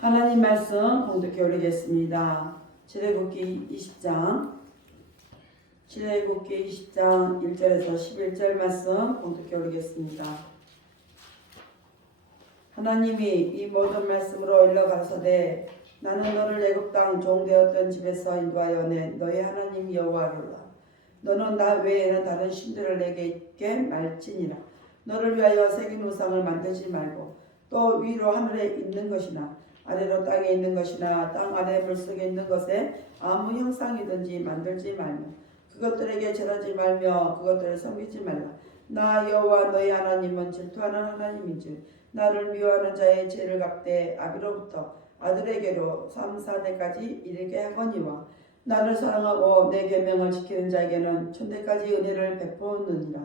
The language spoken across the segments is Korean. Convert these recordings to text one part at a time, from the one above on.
하나님 말씀 봉독해 올리겠습니다. 출애굽기 20장 1절에서 11절 말씀 봉독해 올리겠습니다. 하나님이 이 모든 말씀으로 일러 가라사대 나는 너를 애굽 땅 종되었던 집에서 인도하여 낸 너희 하나님 여호와로라. 너는 나 외에는 다른 신들을 내게 있게 말지니라. 너를 위하여 새긴 우상을 만들지 말고 또 위로 하늘에 있는 것이나 아래로 땅에 있는 것이나 땅 아래 물속에 있는 것에 아무 형상이든지 만들지 말며 그것들에게 절하지 말며 그것들을 섬기지 말라. 나 여호와 너희 하나님은 질투하는 하나님인즉 나를 미워하는 자의 죄를 갚되 아비로부터 아들에게로 3, 4대까지 이르게 하거니와 나를 사랑하고 내 계명을 지키는 자에게는 천대까지 은혜를 베푸느니라.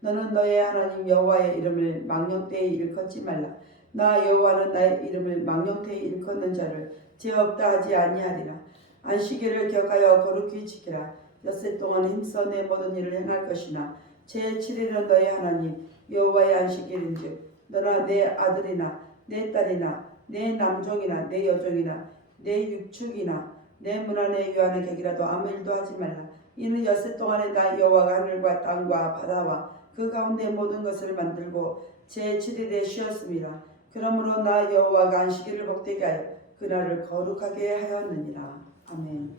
너는 너의 하나님 여호와의 이름을 망령되이 일컫지 말라. 나 여호와는 나의 이름을 망령되이 일컫는 자를 죄 없다 하지 아니하리라. 안식일을 기억하여 거룩히 지키라. 엿새 동안 힘써 내 모든 일을 행할 것이나 제7일은 너희 하나님 여호와의 안식일인즉 너나 내 아들이나 내 딸이나 내 남종이나 내 여종이나 내 육축이나 내 문 안에 유하는 객이라도 아무 일도 하지 말라. 이는 엿새 동안에 나 여호와가 하늘과 땅과 바다와 그 가운데 모든 것을 만들고 제7일에 쉬었습니다. 그러므로 나 여호와가 안식일을 복되게 하여 그날을 거룩하게 하였느니라. 아멘.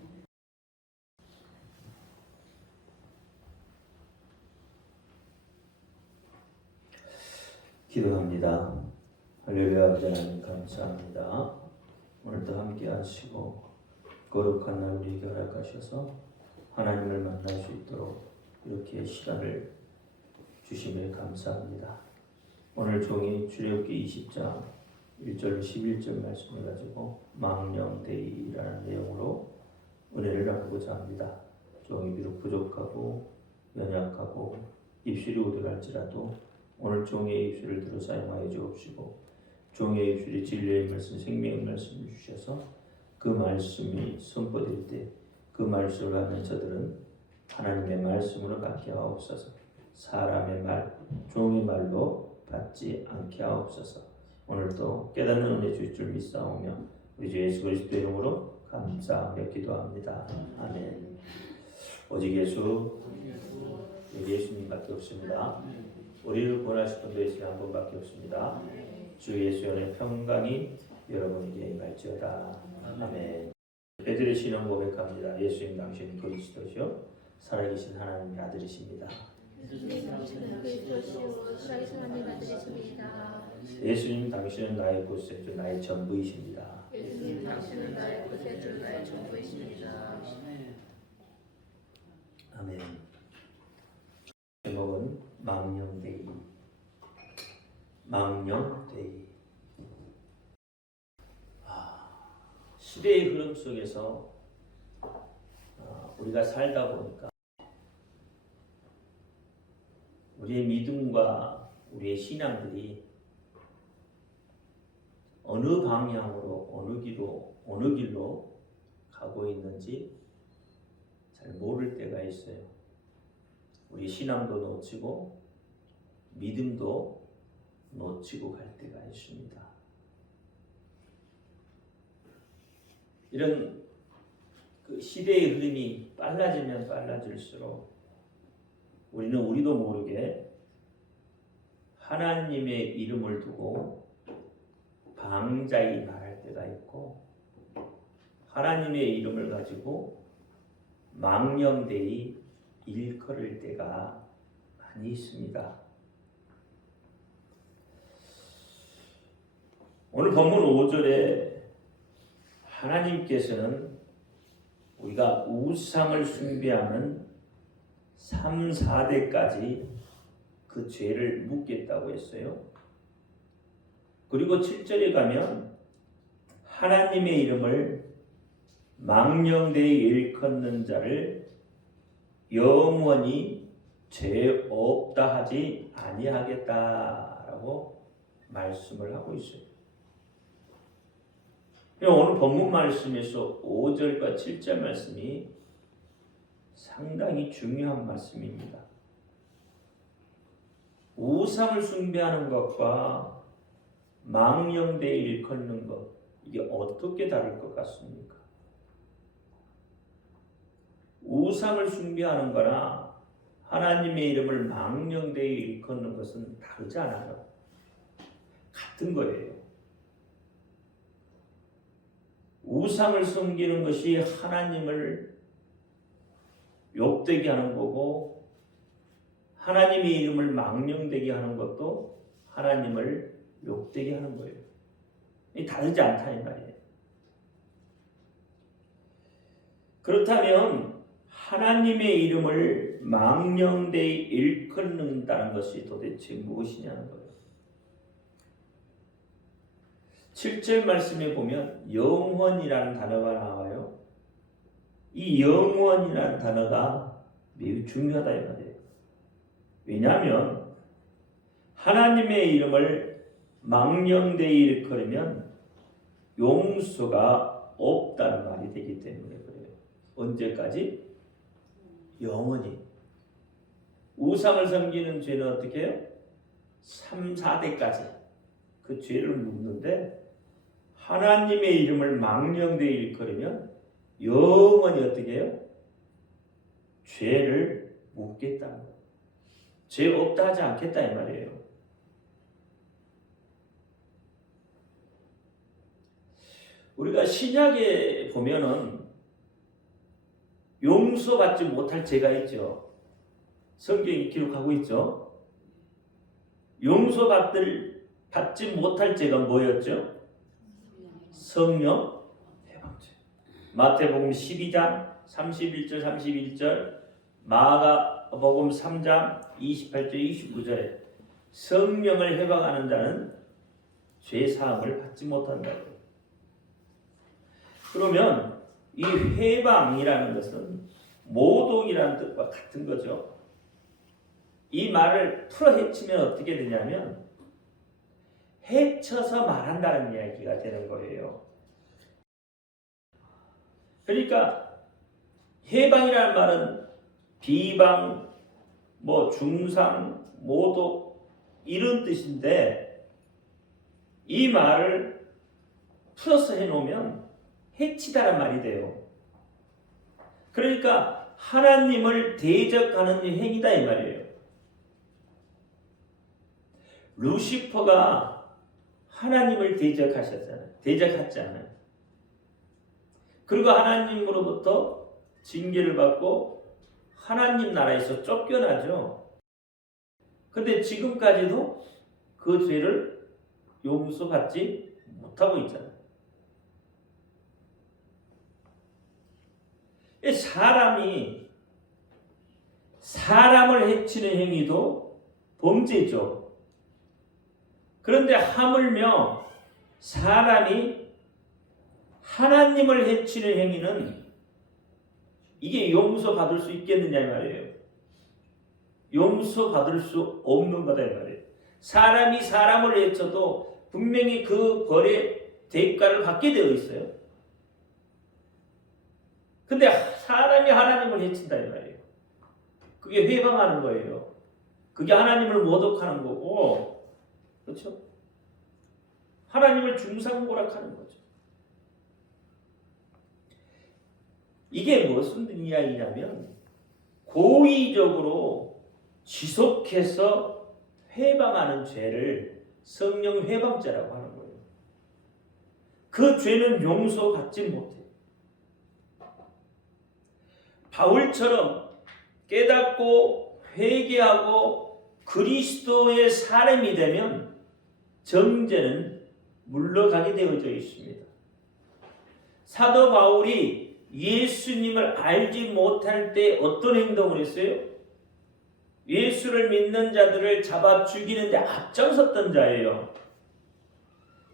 기도합니다. 할렐루야. 아버지 하나님 감사합니다. 오늘도 함께 하시고 거룩한 날 우리에게 허락하셔서 하나님을 만날 수 있도록 이렇게 시간을 주심에 감사합니다. 오늘 종이 출애굽기 20장 1절 11절 말씀을 가지고 망령되이라는 내용으로 은혜를 나누고자 합니다. 종이 비록 부족하고 연약하고 입술이 우둔할지라도 오늘 종의 입술을 들어 사용하여 주옵시고 종의 입술이 진리의 말씀, 생명의 말씀을 주셔서 그 말씀이 선포될 때 그 말씀을 하는 저들은 하나님의 말씀으로 받게 하옵소서. 사람의 말, 종의 말로 받지 않게 하옵소서. 오늘도 깨닫는 은혜 주실 줄 믿사오며 우리 주 예수 그리스도 이름으로 감사하며 기도합니다. 아멘. 오직 예수, 예수님밖에 없습니다. 우리를 구원하실 분도 예수 한 분밖에 없습니다. 주 예수의 은혜 평강이 여러분에게 임할지어다. 아멘. 베드로의 신앙 고백합니다. 예수님 당신은 그리스도시요 살아계신 하나님의 아들이십니다. 예수님 당신은 나의 구세주, 나의 전부이십니다. 예수님 당신은 나의 구세주, 나의 전부이십니다. 아멘. 제목은 망령되이. 망령되이. 시대의 흐름 속에서 우리가 살다 보니까 우리의 믿음과 우리의 신앙들이 어느 방향으로 어느 길로 가고 있는지 잘 모를 때가 있어요. 우리 신앙도 놓치고 믿음도 놓치고 갈 때가 있습니다. 이런 그 시대의 흐름이 빨라지면 빨라질수록 우리도 모르게 하나님의 이름을 두고 방자히 말할 때가 있고 하나님의 이름을 가지고 망령되이 일컬을 때가 많이 있습니다. 오늘 본문 5절에 하나님께서는 우리가 우상을 숭배하는 3, 4대까지 그 죄를 묻겠다고 했어요. 그리고 7절에 가면 하나님의 이름을 망령되이 일컫는 자를 영원히 죄 없다 하지 아니하겠다라고 말씀을 하고 있어요. 오늘 본문 말씀에서 5절과 7절 말씀이 상당히 중요한 말씀입니다. 우상을 숭배하는 것과 망령되이 일컫는 것, 이게 어떻게 다를 것 같습니까? 우상을 숭배하는 거나 하나님의 이름을 망령되이 일컫는 것은 다르지 않아요. 같은 거예요. 우상을 섬기는 것이 하나님을 욕되게 하는 거고, 하나님의 이름을 망령되게 하는 것도 하나님을 욕되게 하는 거예요. 다르지 않다 이 말이에요. 그렇다면 하나님의 이름을 망령되이 일컫는다는 것이 도대체 무엇이냐는 거예요. 7절 말씀에 보면 영원이라는 단어가 나와요. 이 영원이라는 단어가 매우 중요하다 이 말이에요. 왜냐하면 하나님의 이름을 망령되이 일컬으면 용서가 없다는 말이 되기 때문에 그래요. 언제까지? 영원히. 우상을 섬기는 죄는 어떻게 해요? 3, 4대까지 그 죄를 묻는데, 하나님의 이름을 망령되이 일컬으면 영원히 어떻게 해요? 죄를 묻겠다는 거예요. 죄 없다 하지 않겠다 이 말이에요. 우리가 신약에 보면은 용서받지 못할 죄가 있죠. 성경이 기록하고 있죠. 받지 못할 죄가 뭐였죠? 성령 회방죄. 마태복음 12장 31절 31절, 마가복음 3장 28절 29절에 성령을 회방하는 자는 죄 사함을 받지 못한다고. 그러면 이 회방이라는 것은 모독이라는 뜻과 같은 거죠. 이 말을 풀어 헤치면 어떻게 되냐면 해쳐서 말한다는 이야기가 되는 거예요. 그러니까 회방이라는 말은 비방, 중상, 모독 이런 뜻인데, 이 말을 풀어서 해놓으면 해치다란 말이 돼요. 그러니까 하나님을 대적하는 행위다 이 말이에요. 루시퍼가 하나님을 대적했잖아요. 그리고 하나님으로부터 징계를 받고 하나님 나라에서 쫓겨나죠. 근데 지금까지도 그 죄를 용서받지 못하고 있잖아요. 사람이 사람을 해치는 행위도 범죄죠. 그런데 하물며 사람이 하나님을 해치는 행위는 이게 용서받을 수 있겠느냐 이 말이에요. 용서받을 수 없는 거다 이 말이에요. 사람이 사람을 해쳐도 분명히 그 벌의 대가를 받게 되어 있어요. 근데 사람이 하나님을 해친다 이 말이에요. 그게 회방하는 거예요. 그게 하나님을 모독하는 거고, 그렇죠? 하나님을 중상모략하는 거죠. 이게 무슨 이야기냐면 고의적으로 지속해서 회방하는 죄를 성령 회방죄라고 하는 거예요. 그 죄는 용서받지 못해요. 바울처럼 깨닫고 회개하고 그리스도의 사람이 되면 정죄는 물러가게 되어져 있습니다. 사도 바울이 예수님을 알지 못할 때 어떤 행동을 했어요? 예수를 믿는 자들을 잡아 죽이는데 앞장섰던 자예요.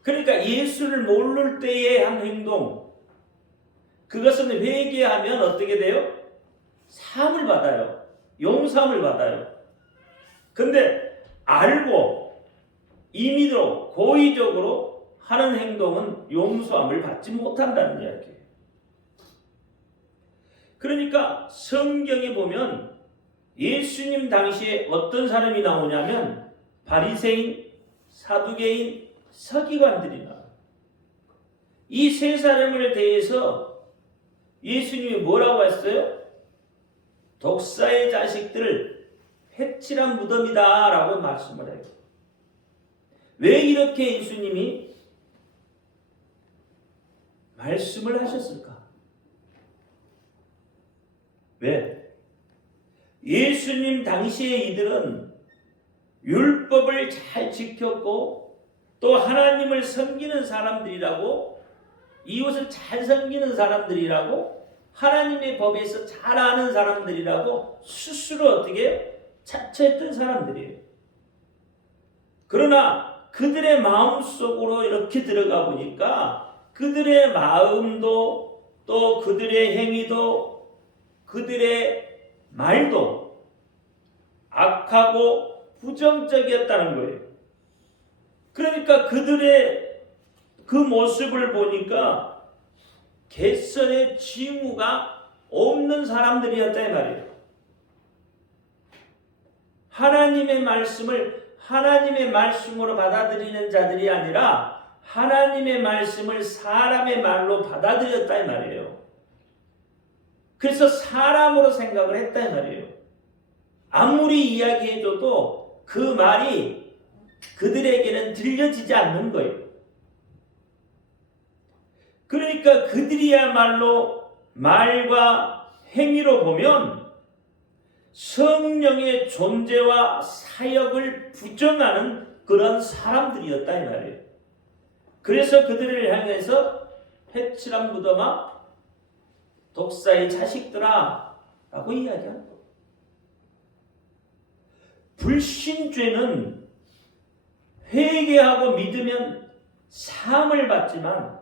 그러니까 예수를 모를 때에 한 행동, 그것은 회개하면 어떻게 돼요? 사함을 받아요. 용서함을 받아요. 근데 알고 임의로 고의적으로 하는 행동은 용서함을 받지 못한다는 이야기예요. 그러니까 성경에 보면 예수님 당시에 어떤 사람이 나오냐면 바리새인, 사두개인, 서기관들이 나와요. 이 세 사람을 대해서 예수님이 뭐라고 했어요? 독사의 자식들을 회칠한 무덤이다 라고 말씀을 해요. 왜 이렇게 예수님이 말씀을 하셨을까? 왜? 예수님 당시의 이들은 율법을 잘 지켰고 또 하나님을 섬기는 사람들이라고, 이웃을 잘 섬기는 사람들이라고, 하나님의 법에서 잘 아는 사람들이라고 스스로 어떻게 자처했던 사람들이에요. 그러나 그들의 마음속으로 이렇게 들어가 보니까 그들의 마음도 또 그들의 행위도 그들의 말도 악하고 부정적이었다는 거예요. 그러니까 그들의 그 모습을 보니까 개선의 징후가 없는 사람들이었다 이 말이에요. 하나님의 말씀을 하나님의 말씀으로 받아들이는 자들이 아니라 하나님의 말씀을 사람의 말로 받아들였다 이 말이에요. 그래서 사람으로 생각을 했다 이 말이에요. 아무리 이야기해줘도 그 말이 그들에게는 들려지지 않는 거예요. 그러니까 그들이야말로 말과 행위로 보면 성령의 존재와 사역을 부정하는 그런 사람들이었다 이 말이에요. 그래서 그들을 향해서 회칠한 무덤아, 독사의 자식들아 라고 이야기하는 거예요. 불신죄는 회개하고 믿으면 사함을 받지만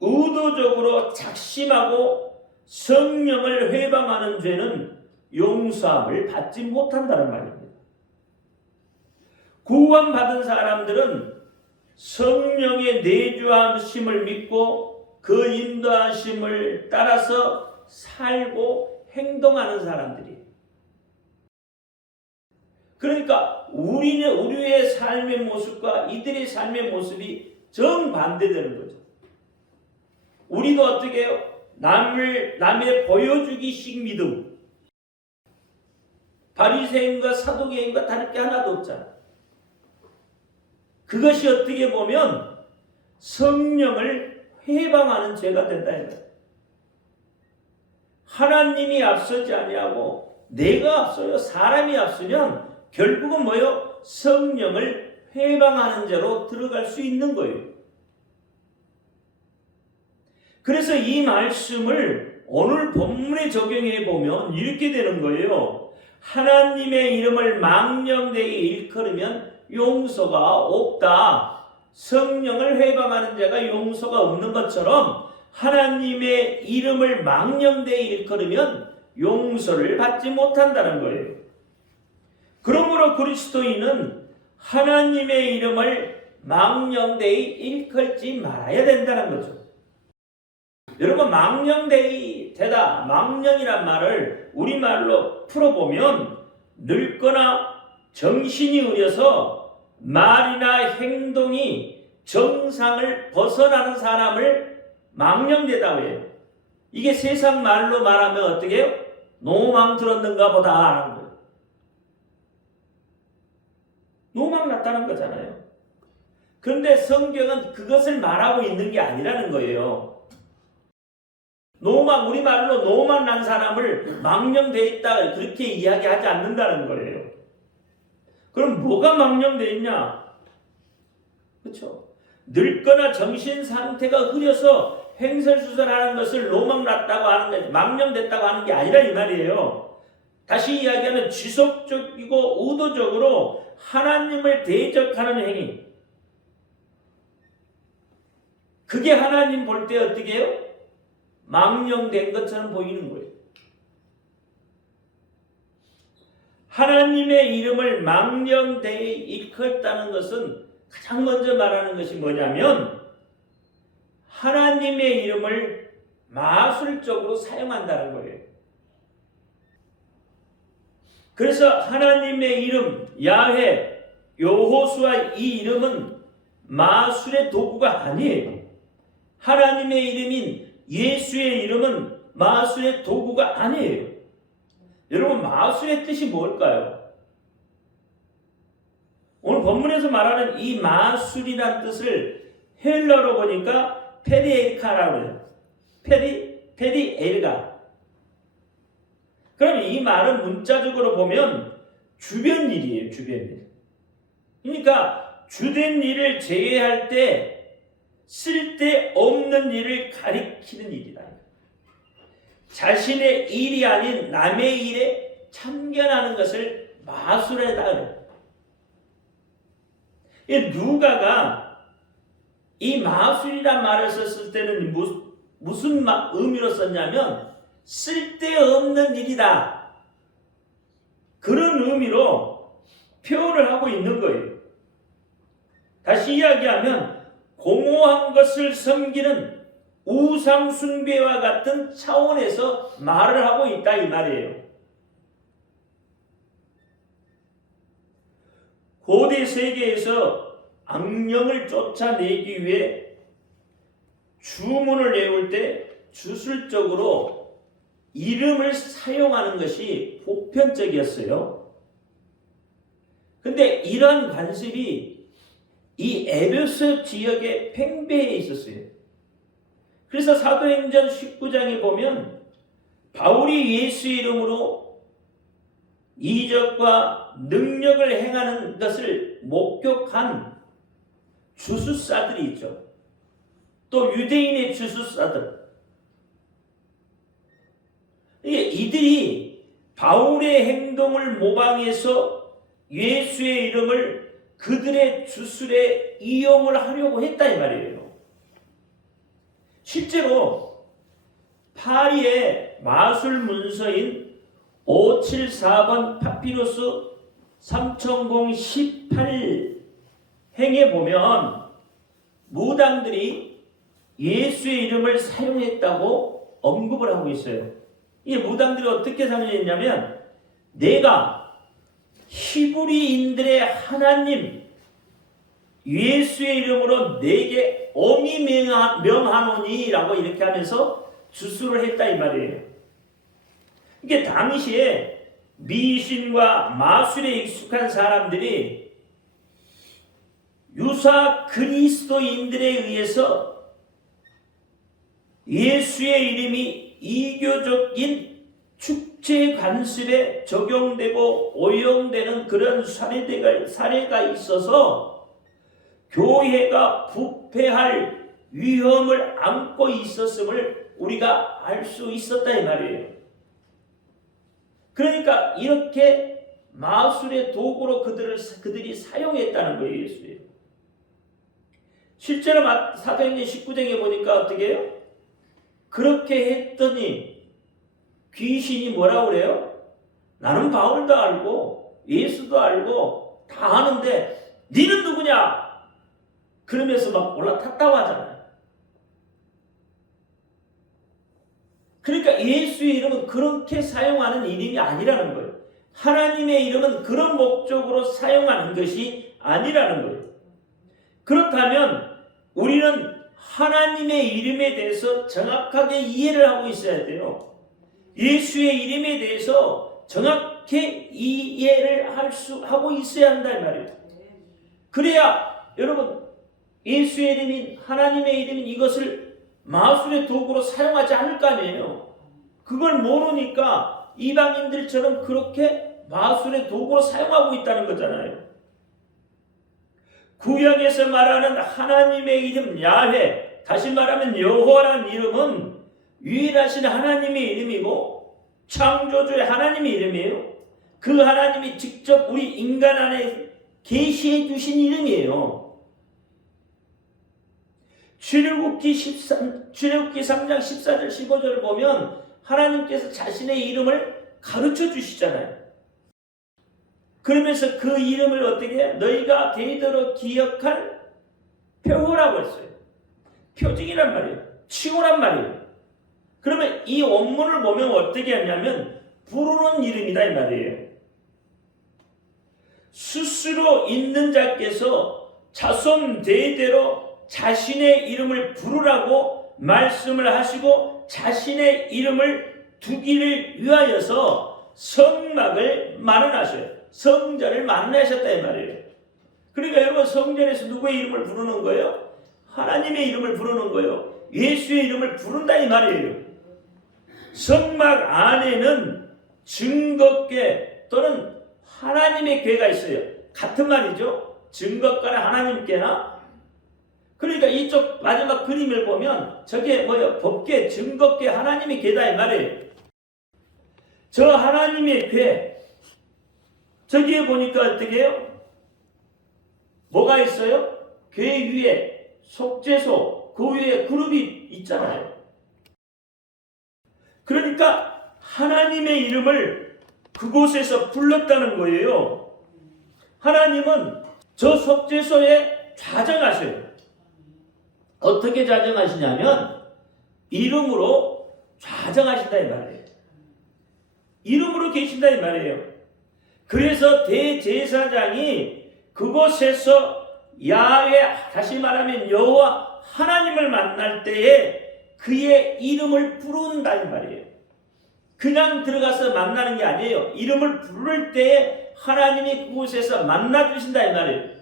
의도적으로 작심하고 성령을 회방하는 죄는 용서함을 받지 못한다는 말입니다. 구원받은 사람들은 성령의 내주하심을 믿고 그 인도하심을 따라서 살고 행동하는 사람들이에요. 그러니까 우리의 삶의 모습과 이들의 삶의 모습이 정반대되는 거죠. 우리도 어떻게 해요? 남의 보여주기식 믿음. 바리새인과 사두개인과 다를 게 하나도 없잖아. 그것이 어떻게 보면 성령을 회방하는 죄가 된다. 하나님이 앞서지 아니하고 내가 앞서요. 사람이 앞서면 결국은 뭐요? 성령을 회방하는 죄로 들어갈 수 있는 거예요. 그래서 이 말씀을 오늘 본문에 적용해 보면 이렇게 되는 거예요. 하나님의 이름을 망령되이 일컬으면 용서가 없다. 성령을 회방하는 자가 용서가 없는 것처럼 하나님의 이름을 망령되이 일컬으면 용서를 받지 못한다는 거예요. 그러므로 그리스도인은 하나님의 이름을 망령되이 일컬지 말아야 된다는 거죠. 여러분, 망령되이 되다, 망령이란 말을 우리말로 풀어보면 늙거나 정신이 의려서 말이나 행동이 정상을 벗어나는 사람을 망령되다고 해요. 이게 세상 말로 말하면 어떻게 해요? 노망 들었는가 보다 하는 거예요. 노망 났다는 거잖아요. 그런데 성경은 그것을 말하고 있는 게 아니라는 거예요. 우리말로 노망 난 사람을 망령되어 있다 그렇게 이야기하지 않는다는 거예요. 그럼 뭐가 망령되어 있냐? 그렇죠? 늙거나 정신 상태가 흐려서 횡설수설하는 것을 노망 났다고 하는 게, 망령됐다고 하는 게 아니라 이 말이에요. 다시 이야기하면 지속적이고 의도적으로 하나님을 대적하는 행위. 그게 하나님 볼 때 어떻게 해요? 망령된 것처럼 보이는 거예요. 하나님의 이름을 망령되이 일컬었다는 것은 가장 먼저 말하는 것이 뭐냐면 하나님의 이름을 마술적으로 사용한다는 거예요. 그래서 하나님의 이름 야훼, 여호수아 이 이름은 마술의 도구가 아니에요. 하나님의 이름인 예수의 이름은 마술의 도구가 아니에요. 여러분, 마술의 뜻이 뭘까요? 오늘 본문에서 말하는 이 마술이란 뜻을 헬러로 보니까 페리에르카라고 해요. 페리에르가. 그럼 이 말은 문자적으로 보면 주변 일이에요. 주변 일. 그러니까 주된 일을 제외할 때 쓸데없는 일을 가리키는 일이다. 자신의 일이 아닌 남의 일에 참견하는 것을 마술이다. 누가가 이 마술이란 말을 썼을 때는 무슨 의미로 썼냐면 쓸데없는 일이다. 그런 의미로 표현을 하고 있는 거예요. 다시 이야기하면 공허한 것을 섬기는 우상 숭배와 같은 차원에서 말을 하고 있다 이 말이에요. 고대 세계에서 악령을 쫓아내기 위해 주문을 외울 때 주술적으로 이름을 사용하는 것이 보편적이었어요. 근데 이러한 관습이 이 에베소 지역에 팽배해 있었어요. 그래서 사도행전 19장에 보면 바울이 예수의 이름으로 이적과 능력을 행하는 것을 목격한 주술사들이 있죠. 또 유대인의 주술사들. 이들이 바울의 행동을 모방해서 예수의 이름을 그들의 주술에 이용을 하려고 했다 이 말이에요. 실제로 파리의 마술 문서인 574번 파피루스 3018행에 보면 무당들이 예수의 이름을 사용했다고 언급을 하고 있어요. 이 무당들이 어떻게 사용했냐면 내가 히브리인들의 하나님 예수의 이름으로 내게 엄히 명하노니 라고 이렇게 하면서 주술을 했다 이 말이에요. 이게 당시에 미신과 마술에 익숙한 사람들이 유사 그리스도인들에 의해서 예수의 이름이 이교적인 축제 관습에 적용되고 오용되는 그런 사례가 있어서 교회가 부패할 위험을 안고 있었음을 우리가 알 수 있었다 이 말이에요. 그러니까 이렇게 마술의 도구로 그들이 사용했다는 거예요. 예수예요. 실제로 사도행전 19장에 보니까 어떻게 해요? 그렇게 했더니 귀신이 뭐라고 그래요? 나는 바울도 알고 예수도 알고 다 아는데 너는 누구냐? 그러면서 막 올라탔다고 하잖아요. 그러니까 예수의 이름은 그렇게 사용하는 이름이 아니라는 거예요. 하나님의 이름은 그런 목적으로 사용하는 것이 아니라는 거예요. 그렇다면 우리는 하나님의 이름에 대해서 정확하게 이해를 하고 있어야 돼요. 예수의 이름에 대해서 정확히 이해를 하고 있어야 한다 이 말이에요. 그래야 여러분 예수의 이름인 하나님의 이름인 이것을 마술의 도구로 사용하지 않을 거 아니에요. 그걸 모르니까 이방인들처럼 그렇게 마술의 도구로 사용하고 있다는 거잖아요. 구약에서 말하는 하나님의 이름 야훼, 다시 말하면 여호와라는 이름은 유일하신 하나님의 이름이고 창조주의 하나님의 이름이에요. 그 하나님이 직접 우리 인간 안에 계시해 주신 이름이에요. 출애굽기 3장 14절 15절을 보면 하나님께서 자신의 이름을 가르쳐 주시잖아요. 그러면서 그 이름을 어떻게 해요? 너희가 대대로 기억할 표라고 했어요. 표징이란 말이에요. 칭호란 말이에요. 그러면 이 원문을 보면 어떻게 하냐면 부르는 이름이다 이 말이에요. 스스로 있는 자께서 자손 대대로 자신의 이름을 부르라고 말씀을 하시고 자신의 이름을 두기를 위하여서 성막을 마련하셔요. 성전을 마련하셨다 이 말이에요. 그러니까 여러분 성전에서 누구의 이름을 부르는 거예요? 하나님의 이름을 부르는 거예요. 예수의 이름을 부른다 이 말이에요. 성막 안에는 증거궤 또는 하나님의 궤가 있어요. 같은 말이죠. 증거궤나 하나님께나. 그러니까 이쪽 마지막 그림을 보면 저게 뭐예요? 법궤, 증거궤, 하나님의 궤다 이 말이에요. 저 하나님의 궤 저기에 보니까 어떻게 해요? 뭐가 있어요? 궤 위에 속죄소 그 위에 그룹이 있잖아요. 그러니까 하나님의 이름을 그곳에서 불렀다는 거예요. 하나님은 저 속죄소에 좌정하셔요. 어떻게 좌정하시냐면 이름으로 좌정하신다 이 말이에요. 이름으로 계신다 이 말이에요. 그래서 대제사장이 그곳에서 야훼, 다시 말하면 여호와 하나님을 만날 때에 그의 이름을 부른다 이 말이에요. 그냥 들어가서 만나는 게 아니에요. 이름을 부를 때에 하나님이 그곳에서 만나 주신다 이 말이에요.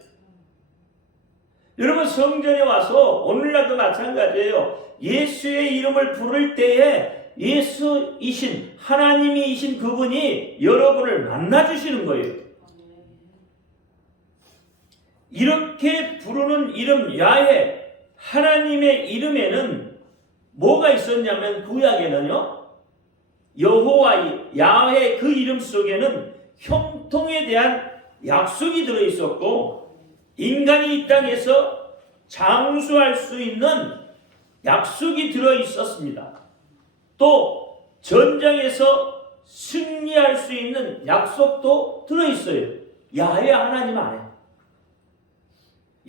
여러분 성전에 와서 오늘날도 마찬가지예요. 예수의 이름을 부를 때에 예수이신 하나님이신 그분이 여러분을 만나 주시는 거예요. 이렇게 부르는 이름 야훼 하나님의 이름에는 뭐가 있었냐면 구약에는요. 여호와 야훼 그 이름 속에는 형통에 대한 약속이 들어 있었고 인간이 이 땅에서 장수할 수 있는 약속이 들어 있었습니다. 또 전쟁에서 승리할 수 있는 약속도 들어 있어요. 야훼 하나님 안에.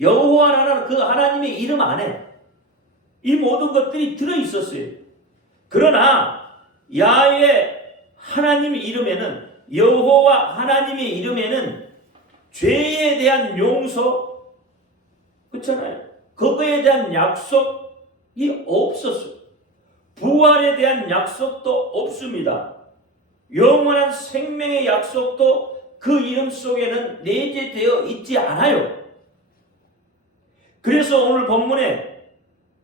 여호와라는 그 하나님의 이름 안에 이 모든 것들이 들어 있었어요. 그러나 야훼 하나님의 이름에는 여호와 하나님의 이름에는 죄에 대한 용서 그렇잖아요. 그거에 대한 약속이 없었어요. 부활에 대한 약속도 없습니다. 영원한 생명의 약속도 그 이름 속에는 내재되어 있지 않아요. 그래서 오늘 본문에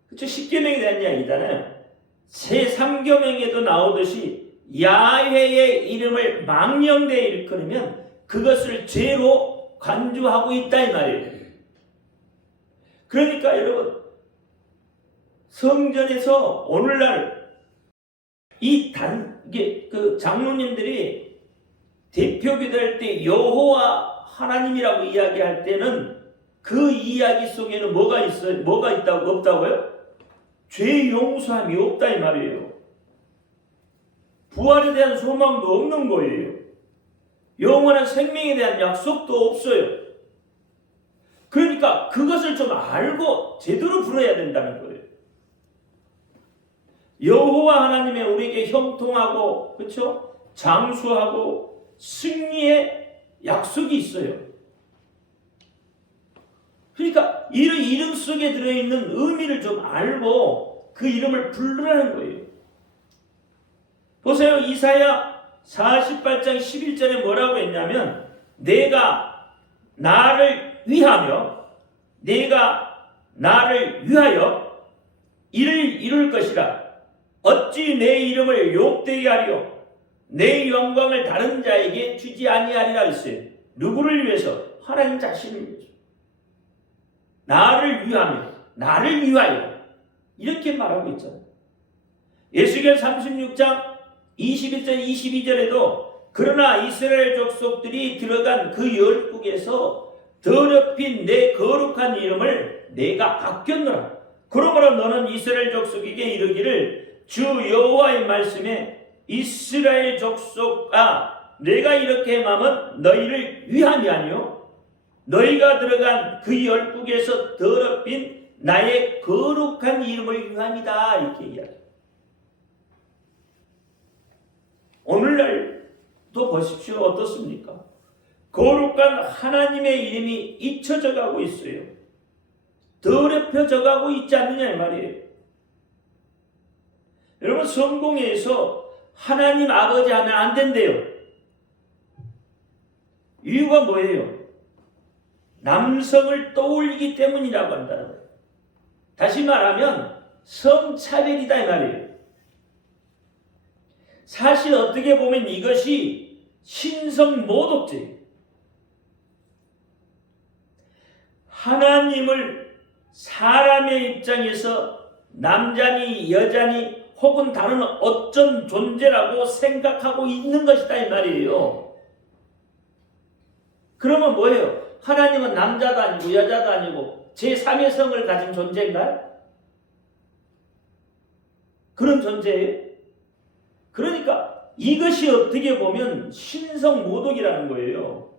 그쵸 십계명에 대한 이야기잖아요. 제3계명에도 나오듯이 야훼의 이름을 망령되이 일컬으면 그것을 죄로 간주하고 있다 이 말이에요. 그러니까 여러분 성전에서 오늘날 이게 그 장로님들이 대표 기도할 때 여호와 하나님이라고 이야기할 때는 그 이야기 속에는 뭐가 있어요? 뭐가 있다고 없다고요? 죄 용서함이 없다 이 말이에요. 부활에 대한 소망도 없는 거예요. 영원한 생명에 대한 약속도 없어요. 그러니까 그것을 좀 알고 제대로 부르어야 된다는 거예요. 여호와 하나님의 우리에게 형통하고 그렇죠? 장수하고 승리의 약속이 있어요. 그러니까 이 이름 속에 들어있는 의미를 좀 알고 그 이름을 부르라는 거예요. 보세요. 이사야 48장 11절에 뭐라고 했냐면 내가 나를 위하여 이를 이룰 것이라 어찌 내 이름을 욕되게 하리요 내 영광을 다른 자에게 주지 아니하리라 했어요. 누구를 위해서? 하나님 자신을 위해서. 나를 위하여 이렇게 말하고 있잖아요. 에스겔 36장 21절 22절에도 그러나 이스라엘 족속들이 들어간 그 열국에서 더럽힌 내 거룩한 이름을 내가 아꼈노라. 그러므로 너는 이스라엘 족속에게 이르기를 주 여호와의 말씀에 이스라엘 족속아 내가 이렇게 행함은 너희를 위함이 아니요 너희가 들어간 그 열국에서 더럽힌 나의 거룩한 이름을 위함이다 이렇게 이야기해요. 오늘날도 보십시오. 어떻습니까? 거룩한 하나님의 이름이 잊혀져 가고 있어요. 더럽혀져 가고 있지 않느냐 이 말이에요. 여러분 성공회에서 하나님 아버지 하면 안 된대요. 이유가 뭐예요? 남성을 떠올리기 때문이라고 한다는 거예요. 다시 말하면 성차별이다 이 말이에요. 사실 어떻게 보면 이것이 신성모독죄예요. 하나님을 사람의 입장에서 남자니 여자니 혹은 다른 어떤 존재라고 생각하고 있는 것이다 이 말이에요. 그러면 뭐예요? 하나님은 남자도 아니고 여자도 아니고 제3의 성을 가진 존재인가요? 그런 존재예요? 그러니까 이것이 어떻게 보면 신성모독이라는 거예요.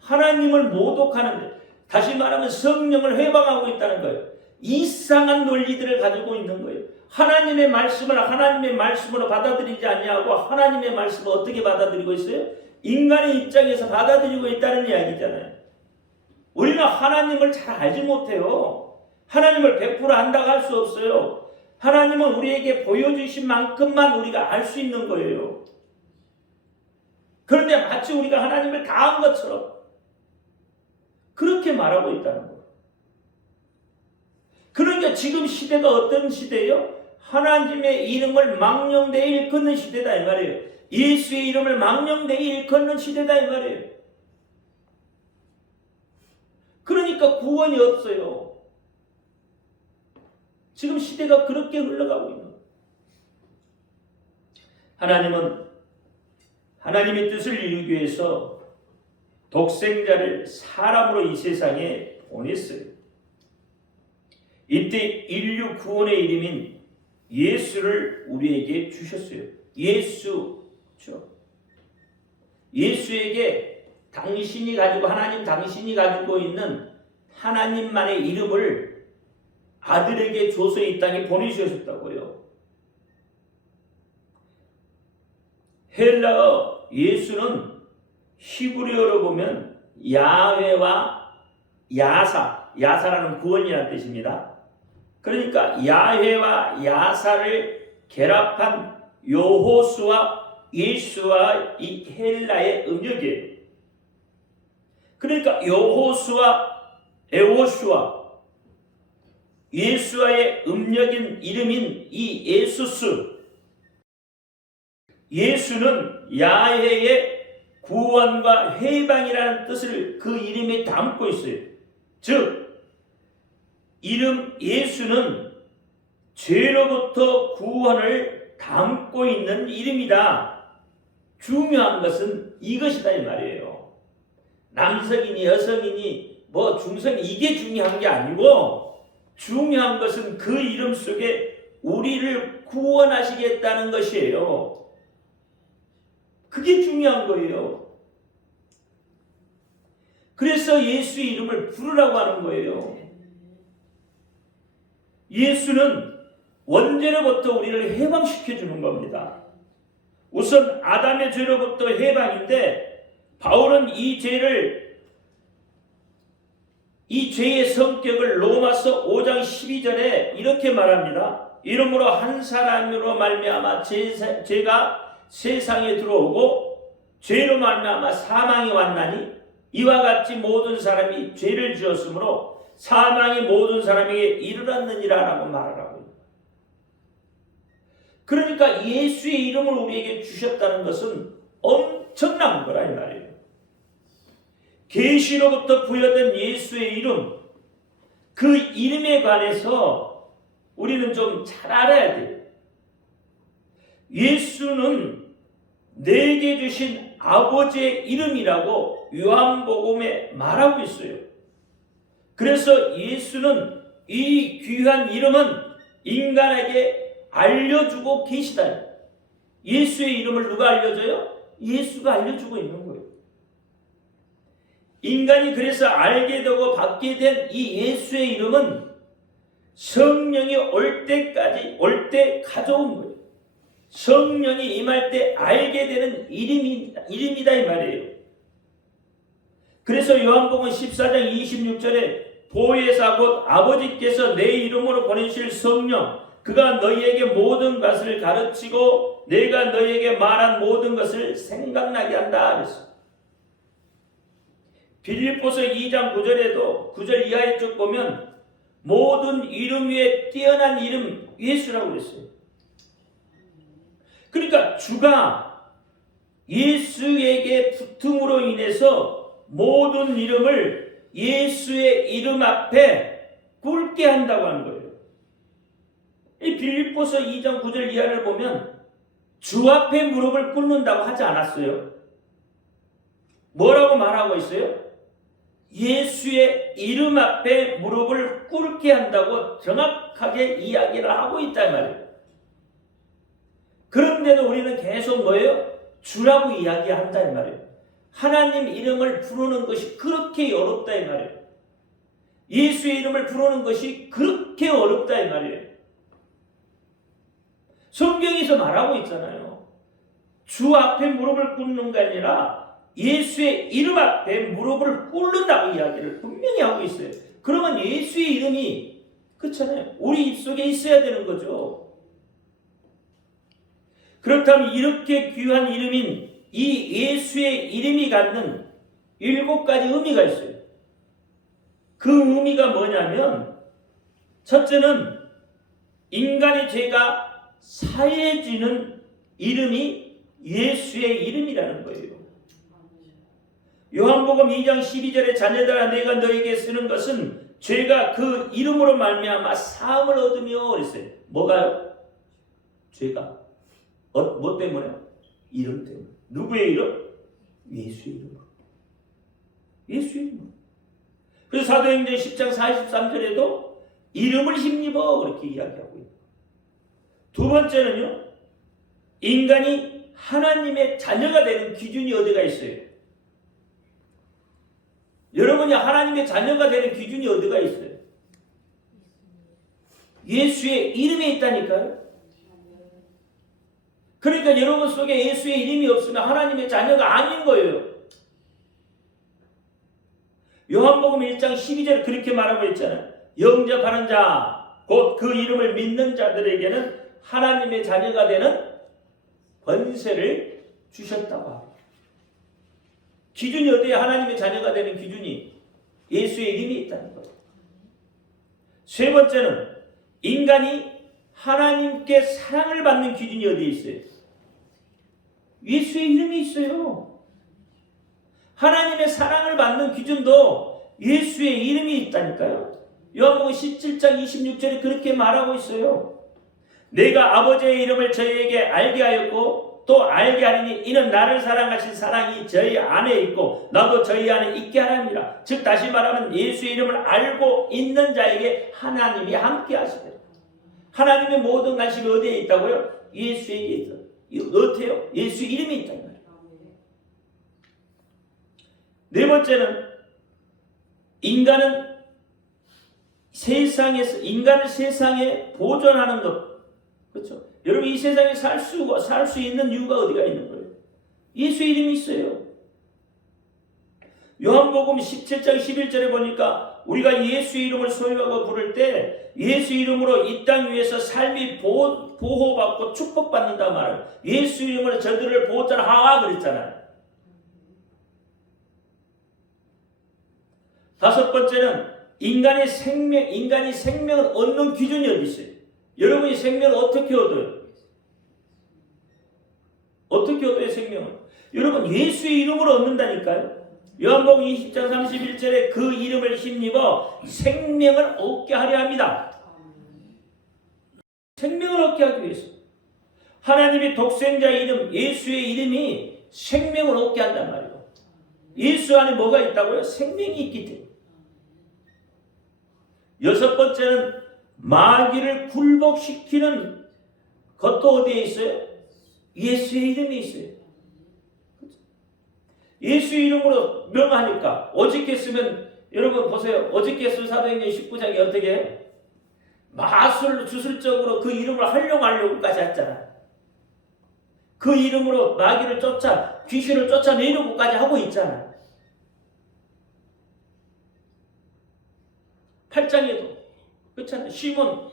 하나님을 모독하는데, 다시 말하면 성령을 회방하고 있다는 거예요. 이상한 논리들을 가지고 있는 거예요. 하나님의 말씀을 하나님의 말씀으로 받아들이지 아니하고 하나님의 말씀을 어떻게 받아들이고 있어요? 인간의 입장에서 받아들이고 있다는 이야기잖아요. 우리는 하나님을 잘 알지 못해요. 하나님을 100% 안다고 할 수 없어요. 하나님은 우리에게 보여주신 만큼만 우리가 알 수 있는 거예요. 그런데 마치 우리가 하나님을 다 한 것처럼 그렇게 말하고 있다는 거예요. 그러니까 지금 시대가 어떤 시대예요? 하나님의 이름을 망령되이 일컫는 시대다 이 말이에요. 예수의 이름을 망령되이 일컫는 시대다 이 말이에요. 그러니까 구원이 없어요. 지금 시대가 그렇게 흘러가고 있는 거예요. 하나님은 하나님의 뜻을 이루기 위해서 독생자를 사람으로 이 세상에 보냈어요. 이때 인류 구원의 이름인 예수를 우리에게 주셨어요. 예수죠. 예수에게 당신이 가지고 하나님 당신이 가지고 있는 하나님만의 이름을 아들에게 줘서 이 땅에 보내주셨다고요. 헬라어 예수는 히브리어로 보면 야훼와 야사라는 구원이라는 뜻입니다. 그러니까 야훼와 야사를 결합한 요호수와 예수와 이 헬라의 음역이에요. 그러니까 요호수와 에호수와 예수와의 음역인 이름인 이 예수스, 예수는 야훼의 구원과 해방이라는 뜻을 그 이름에 담고 있어요. 즉 이름 예수는 죄로부터 구원을 담고 있는 이름이다. 중요한 것은 이것이다 이 말이에요. 남성이니 여성이니 뭐 중성이 이게 중요한 게 아니고 중요한 것은 그 이름 속에 우리를 구원하시겠다는 것이에요. 그게 중요한 거예요. 그래서 예수의 이름을 부르라고 하는 거예요. 예수는 원죄로부터 우리를 해방시켜 주는 겁니다. 우선 아담의 죄로부터 해방인데 바울은 이 죄의 성격을 로마서 5장 12절에 이렇게 말합니다. 이러므로 한 사람으로 말미암아 죄가 세상에 들어오고 죄로 말미암아 사망이 왔나니 이와 같이 모든 사람이 죄를 지었으므로 사망이 모든 사람에게 이르렀느니라 라고 말하라고. 그러니까 예수의 이름을 우리에게 주셨다는 것은 엄청난 거라 이 말이에요. 계시로부터 부여된 예수의 이름, 그 이름에 관해서 우리는 좀 잘 알아야 돼요. 예수는 내게 주신 아버지의 이름이라고 요한복음에 말하고 있어요. 그래서 예수는 이 귀한 이름은 인간에게 알려주고 계시다. 예수의 이름을 누가 알려줘요? 예수가 알려주고 있는 거예요. 인간이 그래서 알게 되고 받게 된 이 예수의 이름은 성령이 올 때 가져온 거예요. 성령이 임할 때 알게 되는 이름이다 이 말이에요. 그래서 요한복음 14장 26절에 보혜사 곧 아버지께서 내 이름으로 보내실 성령 그가 너희에게 모든 것을 가르치고 내가 너희에게 말한 모든 것을 생각나게 한다 그랬어. 빌립보서 2장 9절에도 9절 이하에 쭉 보면 모든 이름 위에 뛰어난 이름 예수라고 그랬어요. 그러니까 주가 예수에게 붙음으로 인해서 모든 이름을 예수의 이름 앞에 꿇게 한다고 하는 거예요. 이 빌립보서 2장 9절 이하를 보면 주 앞에 무릎을 꿇는다고 하지 않았어요. 뭐라고 말하고 있어요? 예수의 이름 앞에 무릎을 꿇게 한다고 정확하게 이야기를 하고 있단 말이에요. 그런데도 우리는 계속 뭐예요? 주라고 이야기한다 이 말이에요. 하나님 이름을 부르는 것이 그렇게 어렵다 이 말이에요. 예수의 이름을 부르는 것이 그렇게 어렵다 이 말이에요. 성경에서 말하고 있잖아요. 주 앞에 무릎을 꿇는 게 아니라 예수의 이름 앞에 무릎을 꿇는다고 이야기를 분명히 하고 있어요. 그러면 예수의 이름이 그렇잖아요. 우리 입속에 있어야 되는 거죠. 그렇다면 이렇게 귀한 이름인 이 예수의 이름이 갖는 7가지 의미가 있어요. 그 의미가 뭐냐면 첫째는 인간의 죄가 사해지는 이름이 예수의 이름이라는 거예요. 요한복음 2장 12절에 자녀들아 내가 너에게 쓰는 것은 죄가 그 이름으로 말미암아 사함을 얻으며 그랬어요. 뭐가요? 죄가. 뭐 때문에? 이름 때문에. 누구의 이름? 예수의 이름. 예수의 이름. 그래서 사도행전 10장 43절에도 이름을 힘입어 그렇게 이야기하고 있고. 두 번째는요. 인간이 하나님의 자녀가 되는 기준이 어디가 있어요? 여러분이 하나님의 자녀가 되는 기준이 어디가 있어요? 예수의 이름에 있다니까요. 그러니까 여러분 속에 예수의 이름이 없으면 하나님의 자녀가 아닌 거예요. 요한복음 1장 12절에 그렇게 말하고 있잖아요. 영접하는 자, 곧 그 이름을 믿는 자들에게는 하나님의 자녀가 되는 권세를 주셨다고 합니다. 기준이 어디에 하나님의 자녀가 되는 기준이 예수의 이름이 있다는 거예요. 세 번째는 인간이 하나님께 사랑을 받는 기준이 어디에 있어요? 예수의 이름이 있어요. 하나님의 사랑을 받는 기준도 예수의 이름이 있다니까요. 요한복음 17장 26절에 그렇게 말하고 있어요. 내가 아버지의 이름을 저희에게 알게 하였고 또 알게 하리니 이는 나를 사랑하신 사랑이 저희 안에 있고 나도 저희 안에 있게 하랍니다. 즉 다시 말하면 예수의 이름을 알고 있는 자에게 하나님이 함께 하시더라. 하나님의 모든 관심이 어디에 있다고요? 예수에게 있다. 어때요? 예수 이름이 있다. 네 번째는 인간을 세상에 보존하는 것. 그렇죠? 여러분 이 세상에 살 수 있는 이유가 어디가 있는 거예요? 예수의 이름이 있어요. 요한복음 17장 11절에 보니까 우리가 예수의 이름을 소유하고 부를 때 예수 이름으로 이 땅 위에서 삶이 보호받고 축복받는다 말을 예수 이름으로 저들을 보존하라 그랬잖아요. 다섯 번째는 인간이 생명을 얻는 기준이 어디 있어요? 여러분이 생명을 어떻게 얻어요? 어떻게 얻어요 생명을? 여러분 예수의 이름으로 얻는다니까요. 요한복음 20장 31절에 그 이름을 힘입어 생명을 얻게 하려 합니다. 생명을 얻게 하기 위해서 하나님의 독생자 이름 예수의 이름이 생명을 얻게 한단 말이에요. 예수 안에 뭐가 있다고요? 생명이 있기 때문에. 여섯 번째는 마귀를 굴복시키는 것도 어디에 있어요? 예수의 이름이 있어요. 예수 이름으로 명하니까 오직했으면 여러분 보세요. 오직했으면 사도행전 19장에 어떻게 해요? 마술로 주술적으로 그 이름을 활용하려고까지 했잖아요. 그 이름으로 마귀를 귀신을 쫓아내려고까지 하고 있잖아요. 8장에도 그렇잖아요. 시몬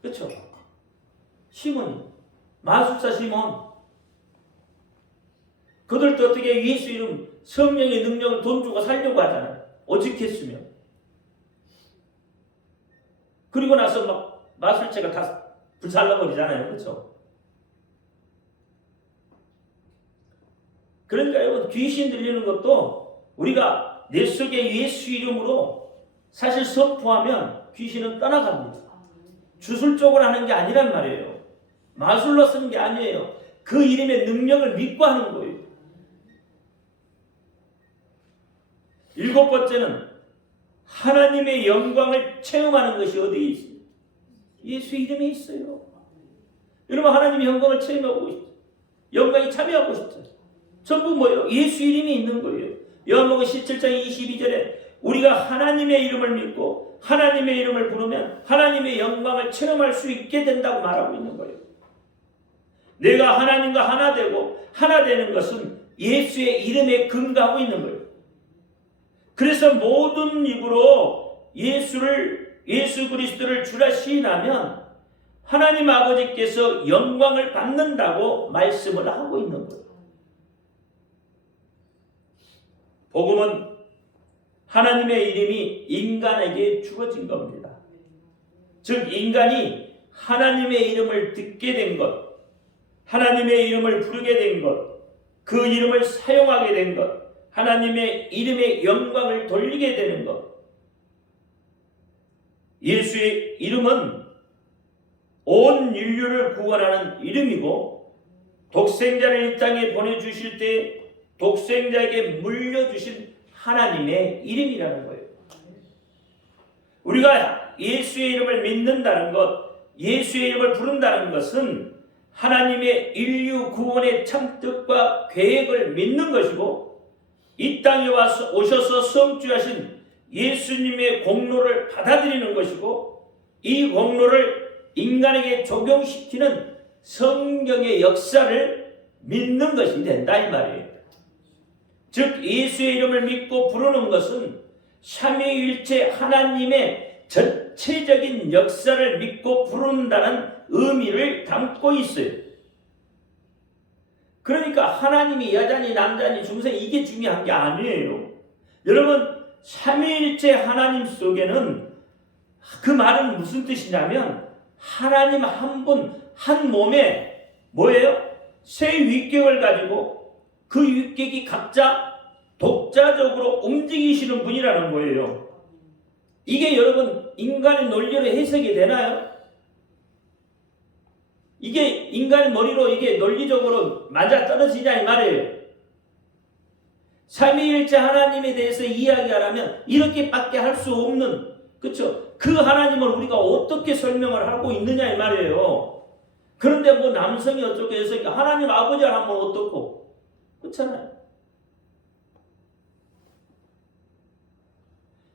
그렇죠? 시몬이 마술사 시몬 그들도 어떻게 예수 이름 성령의 능력을 돈 주고 살려고 하잖아요. 오직했으면. 그리고 나서 막 마술체가 다 불살라버리잖아요. 그렇죠? 그러니까 여러분 귀신 들리는 것도 우리가 내 속에 예수 이름으로 사실 선포하면 귀신은 떠나갑니다. 주술적으로 하는 게 아니란 말이에요. 마술로 쓰는 게 아니에요. 그 이름의 능력을 믿고 하는 거예요. 7번째는 하나님의 영광을 체험하는 것이 어디에 있어요? 예수 이름에 있어요. 여러분 하나님의 영광을 체험하고 싶죠. 영광에 참여하고 싶죠. 전부 뭐예요? 예수 이름이 있는 거예요. 요한복음 17장 22절에 우리가 하나님의 이름을 믿고 하나님의 이름을 부르면 하나님의 영광을 체험할 수 있게 된다고 말하고 있는 거예요. 내가 하나님과 하나 되고 하나 되는 것은 예수의 이름에 근거하고 있는 거예요. 그래서 모든 입으로 예수 그리스도를 주라 시인하면 하나님 아버지께서 영광을 받는다고 말씀을 하고 있는 거예요. 복음은 하나님의 이름이 인간에게 주어진 겁니다. 즉 인간이 하나님의 이름을 듣게 된 것, 하나님의 이름을 부르게 된 것, 그 이름을 사용하게 된 것, 하나님의 이름의 영광을 돌리게 되는 것. 예수의 이름은 온 인류를 구원하는 이름이고 독생자를 이 땅에 보내주실 때 독생자에게 물려주신 하나님의 이름이라는 거예요. 우리가 예수의 이름을 믿는다는 것, 예수의 이름을 부른다는 것은 하나님의 인류 구원의 참뜻과 계획을 믿는 것이고 이 땅에 오셔서 성취하신 예수님의 공로를 받아들이는 것이고 이 공로를 인간에게 적용시키는 성경의 역사를 믿는 것이 된다 이 말이에요. 즉 예수의 이름을 믿고 부르는 것은 삼위일체 하나님의 전체적인 역사를 믿고 부른다는 의미를 담고 있어요. 그러니까 하나님이 여자니 남자니 중생 이게 중요한 게 아니에요. 여러분 삼위일체 하나님 속에는 그 말은 무슨 뜻이냐면 하나님 한 분 한 몸에 뭐예요? 세 위격을 가지고 그 위격이 각자 독자적으로 움직이시는 분이라는 거예요. 이게 여러분 인간의 논리로 해석이 되나요? 이게 인간의 머리로 이게 논리적으로 맞아 떨어지냐 이 말이에요. 삼위일체 하나님에 대해서 이야기하려면 이렇게밖에 할 수 없는, 그렇죠? 그 하나님을 우리가 어떻게 설명을 하고 있느냐 이 말이에요. 그런데 뭐 남성이 어쩌고 해서 하나님 아버지를 하면 어떻고, 그렇잖아요.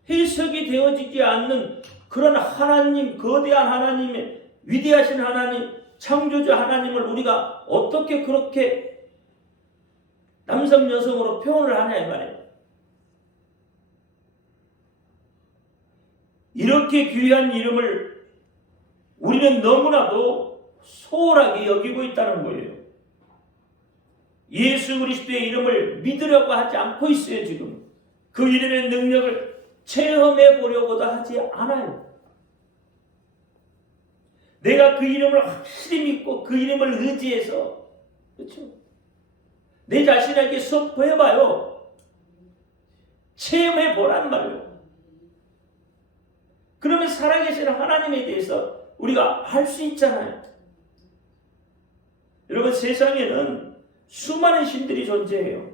해석이 되어지지 않는 그런 하나님, 거대한 하나님의 위대하신 하나님, 창조주 하나님을 우리가 어떻게 그렇게 남성 여성으로 표현을 하냐 이 말이에요. 이렇게 귀한 이름을 우리는 너무나도 소홀하게 여기고 있다는 거예요. 예수 그리스도의 이름을 믿으려고 하지 않고 있어요. 지금 그 이름의 능력을 체험해 보려고도 하지 않아요. 내가 그 이름을 확실히 믿고 그 이름을 의지해서, 그렇죠? 내 자신에게 선포해봐요. 체험해보란 말이에요. 그러면 살아계시는 하나님에 대해서 우리가 알 수 있잖아요. 여러분 세상에는 수많은 신들이 존재해요.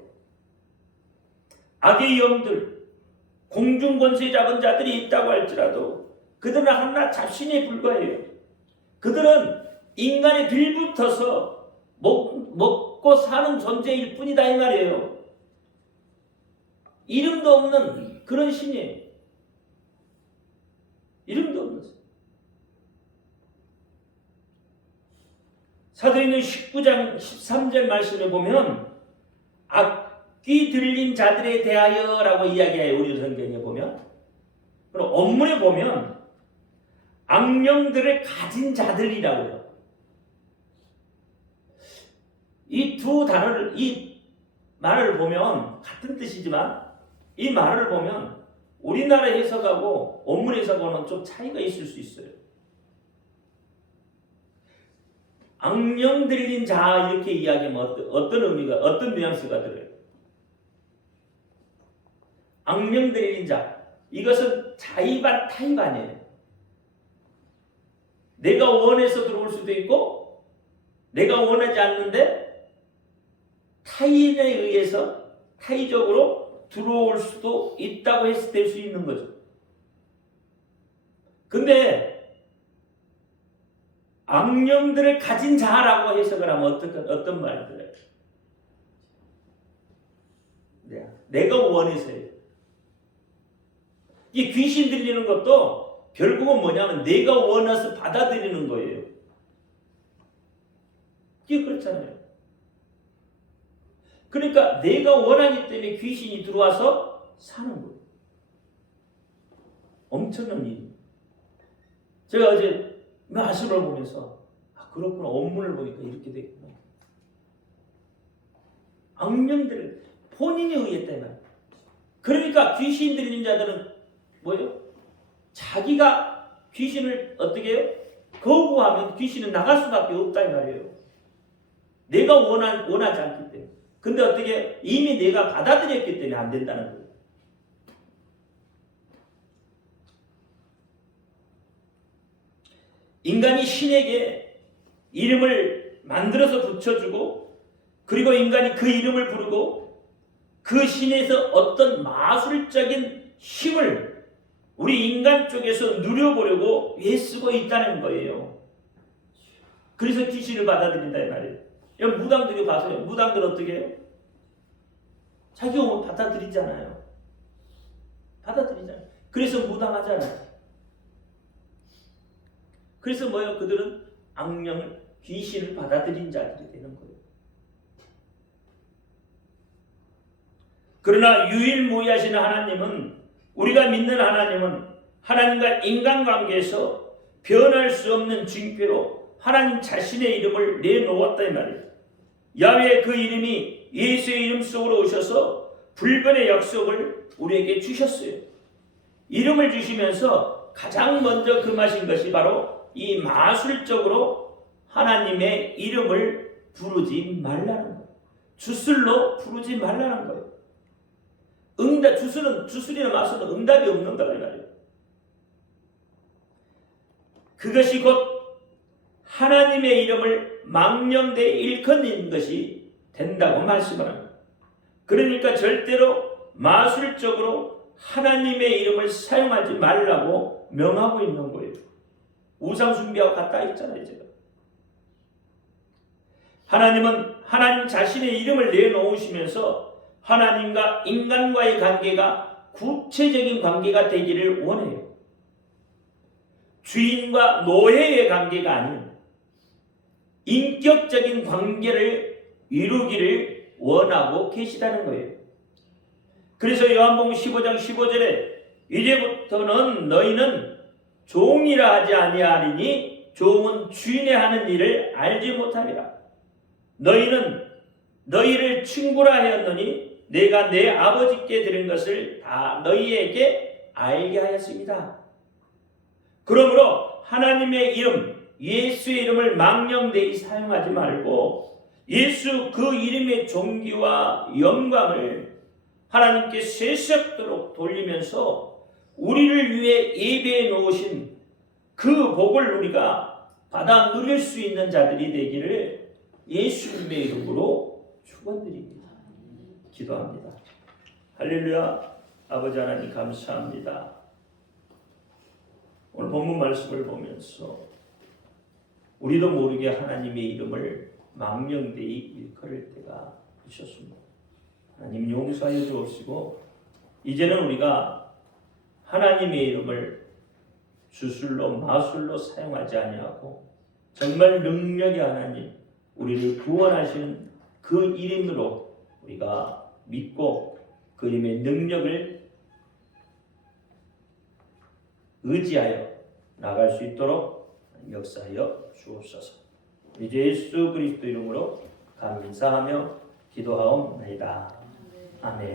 악의 영들, 공중권세 잡은 자들이 있다고 할지라도 그들은 하나 자신에 불과해요. 그들은 인간의 빌붙어서 먹고 사는 존재일 뿐이다 이 말이에요. 이름도 없는 그런 신이에요. 이름도 없는 신. 사도행전 19장 13절 말씀에 보면 악귀 들린 자들에 대하여라고 이야기해요. 우리 성경에 보면 그럼 원문에 보면 악령들을 가진 자들이라고 해요. 이 두 단어를, 이 말을 보면 같은 뜻이지만 이 말을 보면 우리나라 해석하고 원문 해석하고는 좀 차이가 있을 수 있어요. 악령 들린 자 이렇게 이야기하면 어떤 의미가, 어떤 뉘앙스가 들어요? 악령 들린 자, 이것은 자의반 타입 아니에요. 내가 원해서 들어올 수도 있고 내가 원하지 않는데 타인에 의해서 타의적으로 들어올 수도 있다고 해서 될 수 있는 거죠. 근데 악령들을 가진 자라고 해석을 하면 어떤 말이 들어요? 내가 원해서요. 이 귀신 들리는 것도 결국은 뭐냐면 내가 원해서 받아들이는 거예요. 이게 그렇잖아요. 그러니까 내가 원하기 때문에 귀신이 들어와서 사는 거예요. 엄청난 일. 제가 어제 말씀을 보면서 그렇구나, 원문을 보니까 이렇게 되겠구나. 악령들을 본인이 의했다 이 말이에요. 그러니까 귀신 들린 자들은 뭐예요? 자기가 귀신을 어떻게 해요? 거부하면 귀신은 나갈 수밖에 없다 이 말이에요. 내가 원하지 않기 때문에. 근데 어떻게 이미 내가 받아들였기 때문에 안 된다는 거예요. 인간이 신에게 이름을 만들어서 붙여주고 그리고 인간이 그 이름을 부르고 그 신에서 어떤 마술적인 힘을 우리 인간 쪽에서 누려보려고 애쓰고 있다는 거예요. 그래서 귀신을 받아들인다 이 말이에요. 여러분 무당들이 봐서요. 무당들 어떻게 해요? 자기 몸을 받아들이잖아요. 받아들이잖아요. 그래서 무당하잖아요. 그래서 뭐예요? 그들은 악령을, 귀신을 받아들인 자들이 되는 거예요. 그러나 유일무이하신 하나님은, 우리가 믿는 하나님은 하나님과 인간관계에서 변할 수 없는 징표로 하나님 자신의 이름을 내놓았다 이 말이에요. 야훼의 그 이름이 예수의 이름 속으로 오셔서 불변의 약속을 우리에게 주셨어요. 이름을 주시면서 가장 먼저 금하신 것이 바로 이 마술적으로 하나님의 이름을 부르지 말라는 거예요. 주술로 부르지 말라는 거예요. 주술이나 마술은 응답이 없는 거란 말이에요. 그것이 곧 하나님의 이름을 망령되이 일컫는 것이 된다고 말씀을 합니다. 그러니까 절대로 마술적으로 하나님의 이름을 사용하지 말라고 명하고 있는 거예요. 우상숭배하고 같다 했잖아요. 제가. 하나님은 하나님 자신의 이름을 내놓으시면서 하나님과 인간과의 관계가 구체적인 관계가 되기를 원해요. 주인과 노예의 관계가 아닌 인격적인 관계를 이루기를 원하고 계시다는 거예요. 그래서 요한복음 15장 15절에 이제부터는 너희는 종이라 하지 아니하리니 종은 주인의 하는 일을 알지 못하리라. 너희는 너희를 친구라 하였노니 내가 내 아버지께 들은 것을 다 너희에게 알게 하였습니다. 그러므로 하나님의 이름, 예수의 이름을 망령되이 사용하지 말고 예수 그 이름의 존귀와 영광을 하나님께 세세토록 돌리면서 우리를 위해 예배해 놓으신 그 복을 우리가 받아 누릴 수 있는 자들이 되기를 예수님의 이름으로 축원드립니다. 기도합니다. 할렐루야. 아버지 하나님 감사합니다. 오늘 본문 말씀을 보면서 우리도 모르게 하나님의 이름을 망령되이 일컬을 때가 있었습니다. 하나님 용서하여 주옵시고 이제는 우리가 하나님의 이름을 주술로 마술로 사용하지 아니하고 정말 능력의 하나님, 우리를 구원하시는 그 이름으로 우리가 믿고 그 이름의 능력을 의지하여 나갈 수 있도록 역사하여 주옵소서. 우리 주 예수 그리스도 이름으로 감사하며 기도하옵나이다. 아멘.